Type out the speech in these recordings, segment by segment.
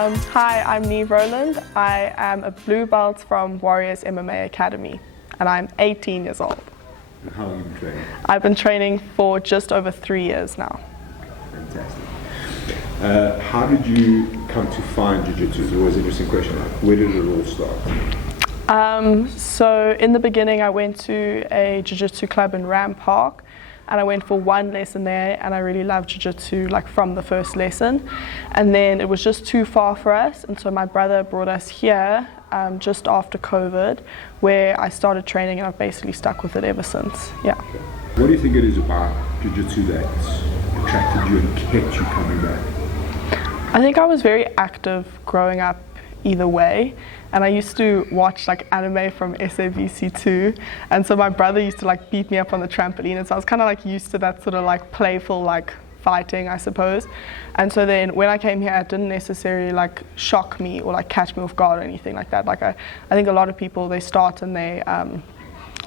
Hi, I'm Neve Rohland. I am a blue belt from Warriors MMA Academy, and I'm 18 years old. And how long have you been training? I've been training for just over 3 years now. Fantastic. How did you come to find Jiu-Jitsu? It's always an interesting question. Like, where did it all start? So in the beginning, I went to a Jiu-Jitsu club in Ram Park, and I went for one lesson there, and I really loved Jiu-Jitsu like from the first lesson. And then it was just too far for us, and so my brother brought us here just after COVID, where I started training, and I've basically stuck with it ever since. Yeah. What do you think it is about Jiu-Jitsu that's attracted you and kept you coming back? I think I was very active growing up either way, and I used to watch like anime from SABC2, and so my brother used to like beat me up on the trampoline, and so I was kind of like used to that sort of like playful like fighting, I suppose. And so then when I came here, it didn't necessarily like shock me or like catch me off guard or anything like that. Like I think a lot of people, they start and they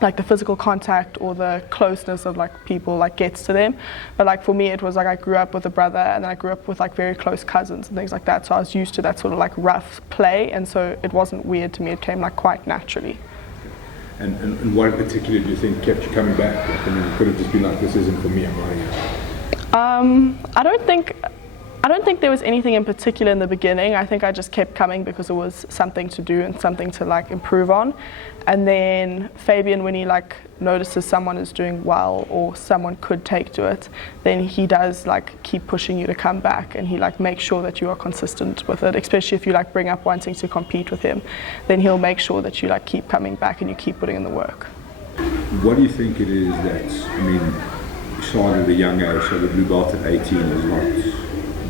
like the physical contact or the closeness of like people like gets to them, but like for me it was like I grew up with a brother, and then I grew up with like very close cousins and things like that, so I was used to that sort of like rough play, and so it wasn't weird to me, it came like quite naturally. And what in particular do you think kept you coming back? Like, I mean, it could have just been like, this isn't for me, I'm out of here. I don't think there was anything in particular in the beginning. I think I just kept coming because it was something to do and something to like improve on. And then Fabian, when he like notices someone is doing well or someone could take to it, then he does like keep pushing you to come back, and he like makes sure that you are consistent with it, especially if you like bring up wanting to compete with him, then he'll make sure that you like keep coming back and you keep putting in the work. What do you think it is that, I mean, you started at a young age, so the blue belt at 18 is not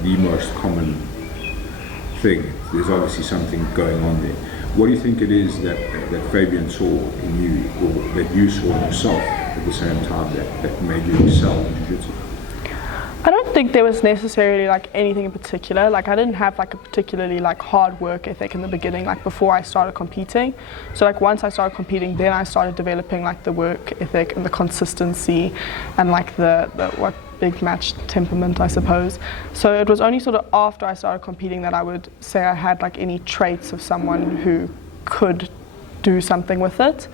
the most common thing. There's obviously something going on there. What do you think it is that Fabian saw in you, or that you saw in yourself at the same time that made you excel in Jiu-Jitsu? I don't think there was necessarily like anything in particular. Like I didn't have like a particularly like hard work ethic in the beginning, like before I started competing. So like once I started competing, then I started developing like the work ethic and the consistency and like the what big match temperament, I suppose. So it was only sort of after I started competing that I would say I had like any traits of someone who could do something with it.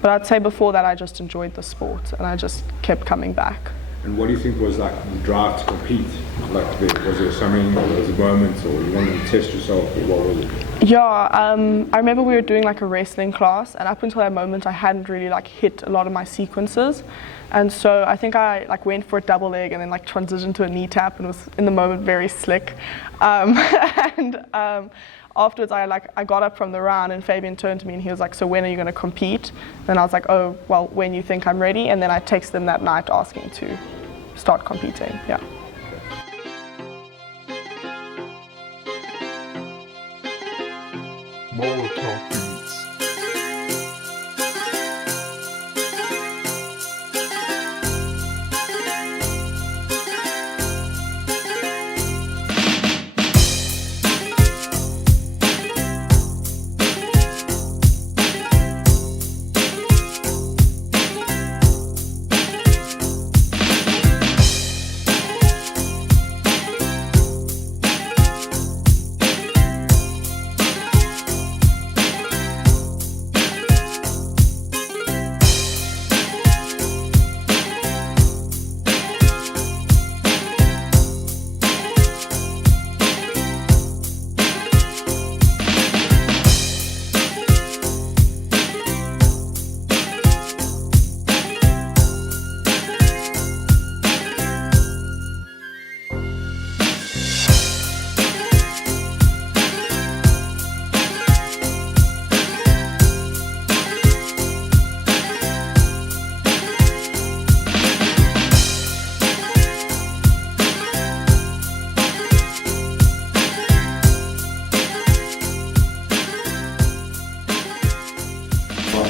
But I'd say before that I just enjoyed the sport, and I just kept coming back. And what do you think was like the drive to compete? Like, was there something, or was there a moment, or you wanted to test yourself, or what was it? Yeah, I remember we were doing like a wrestling class, and up until that moment I hadn't really like hit a lot of my sequences, and so I think I like went for a double leg and then like transitioned to a knee tap, and it was in the moment very slick. Afterwards I got up from the round, and Fabian turned to me and he was like, so when are you going to compete? And I was like, oh well, when you think I'm ready. And then I texted him that night asking to start competing. Yeah.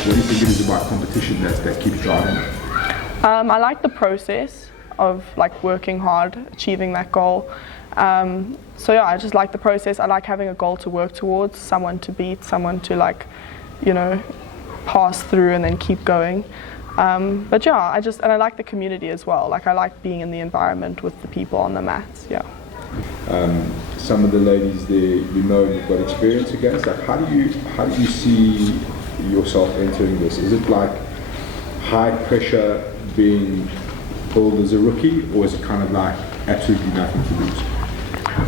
What do you think it is about competition that keeps driving it? I like the process of like working hard, achieving that goal. So yeah, I just like the process. I like having a goal to work towards, someone to beat, someone to like, you know, pass through and then keep going. But yeah, I like the community as well. Like I like being in the environment with the people on the mats. Yeah. Some of the ladies there, you know, you've got experience against. Like, how do you see yourself entering this? Is it like high pressure being pulled as a rookie, or is it kind of like absolutely nothing to lose?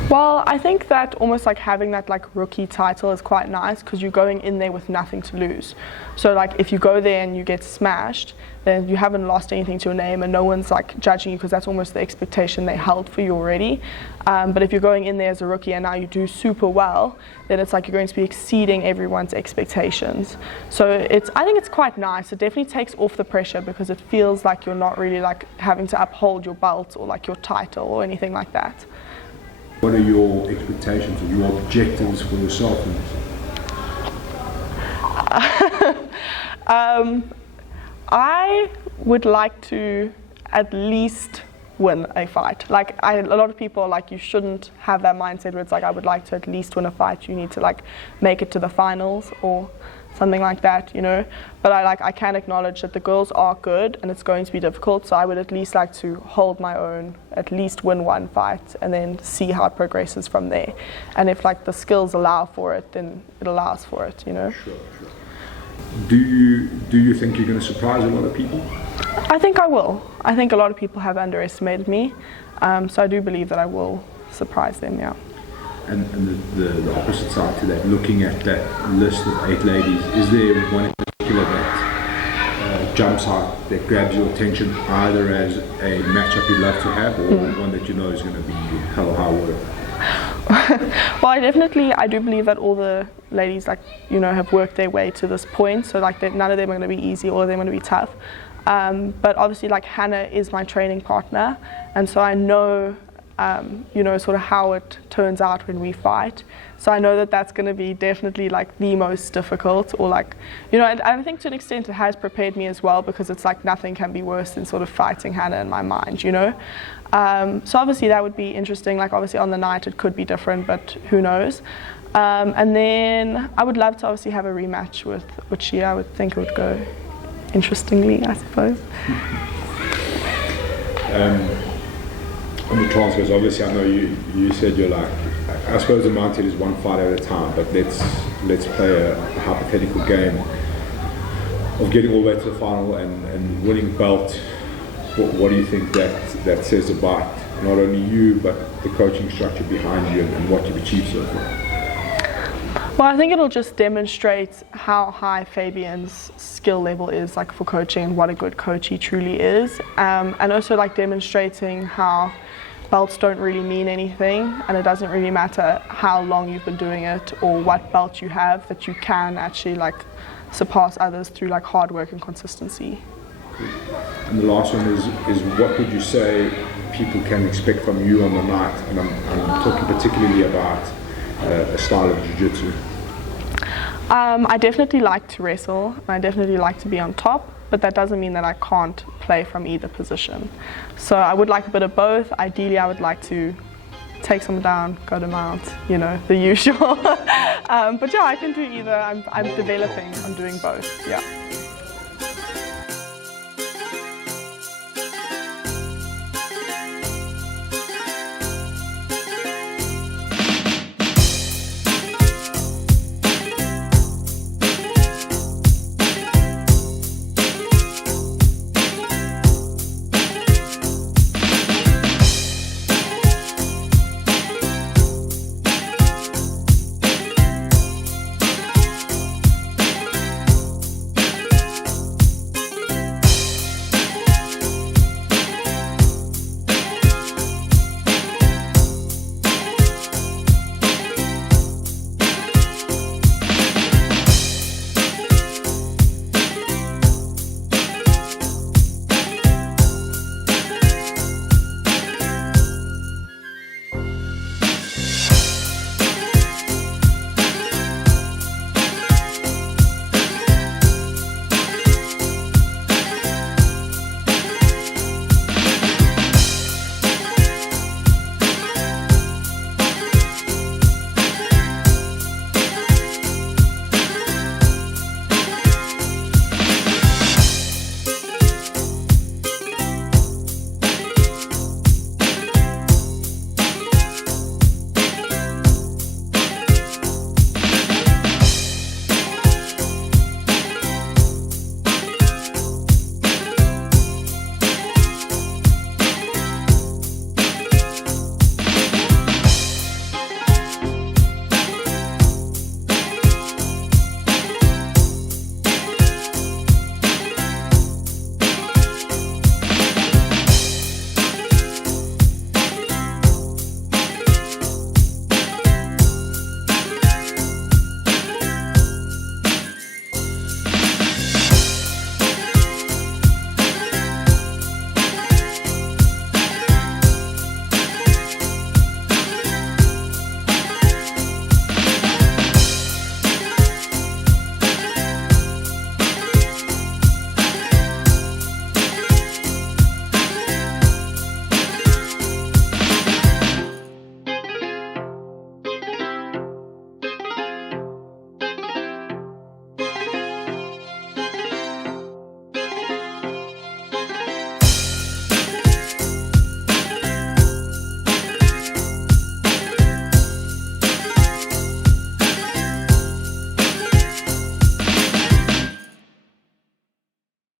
Well, I think that almost like having that like rookie title is quite nice because you're going in there with nothing to lose. So like if you go there and you get smashed, then you haven't lost anything to your name and no one's like judging you, because that's almost the expectation they held for you already. But if you're going in there as a rookie and now you do super well, then it's like you're going to be exceeding everyone's expectations. So I think it's quite nice. It definitely takes off the pressure because it feels like you're not really like having to uphold your belt or like your title or anything like that. What are your expectations or your objectives for yourself in this? I would like to at least win a fight. Like a lot of people are like, you shouldn't have that mindset where it's like, I would like to at least win a fight. You need to like make it to the finals or something like that, you know. But I can acknowledge that the girls are good and it's going to be difficult, so I would at least like to hold my own, at least win one fight and then see how it progresses from there. And if like the skills allow for it, then it allows for it, you know. Sure. Do you think you're going to surprise a lot of people? I think I will. I think a lot of people have underestimated me, so I do believe that I will surprise them, yeah. And the opposite side to that, looking at that list of 8 ladies, is there one in particular that jumps out, that grabs your attention, either as a matchup you'd love to have or one that you know is going to be hell or high water? Well, I do believe that all the ladies, like, you know, have worked their way to this point, so like none of them are going to be easy, all of them are going to be tough. But obviously, like, Hannah is my training partner, and so I know you know, sort of how it turns out when we fight. So I know that that's going to be definitely like the most difficult, or like, you know, and I think to an extent it has prepared me as well, because it's like nothing can be worse than sort of fighting Hannah in my mind, you know. So obviously that would be interesting. Like obviously on the night it could be different, but who knows. And then I would love to obviously have a rematch with Shia. I would think it would go interestingly, I suppose. On the transfers, obviously I know you said you're like, I suppose the mindset is one fight at a time, but let's play a hypothetical game of getting all the way to the final and winning belt. What do you think that says about not only you but the coaching structure behind you and what you've achieved so far? Well, I think it'll just demonstrate how high Fabian's skill level is, like, for coaching, and what a good coach he truly is, and also like demonstrating how belts don't really mean anything, and it doesn't really matter how long you've been doing it or what belt you have, that you can actually like surpass others through like hard work and consistency. And the last one is what would you say people can expect from you on the night? And I'm talking particularly about a style of jiu-jitsu. I definitely like to wrestle, and I definitely like to be on top, but that doesn't mean that I can't play from either position. So I would like a bit of both. Ideally, I would like to take someone down, go to mount, you know, the usual. But yeah, I can do either. I'm developing, I'm doing both, yeah.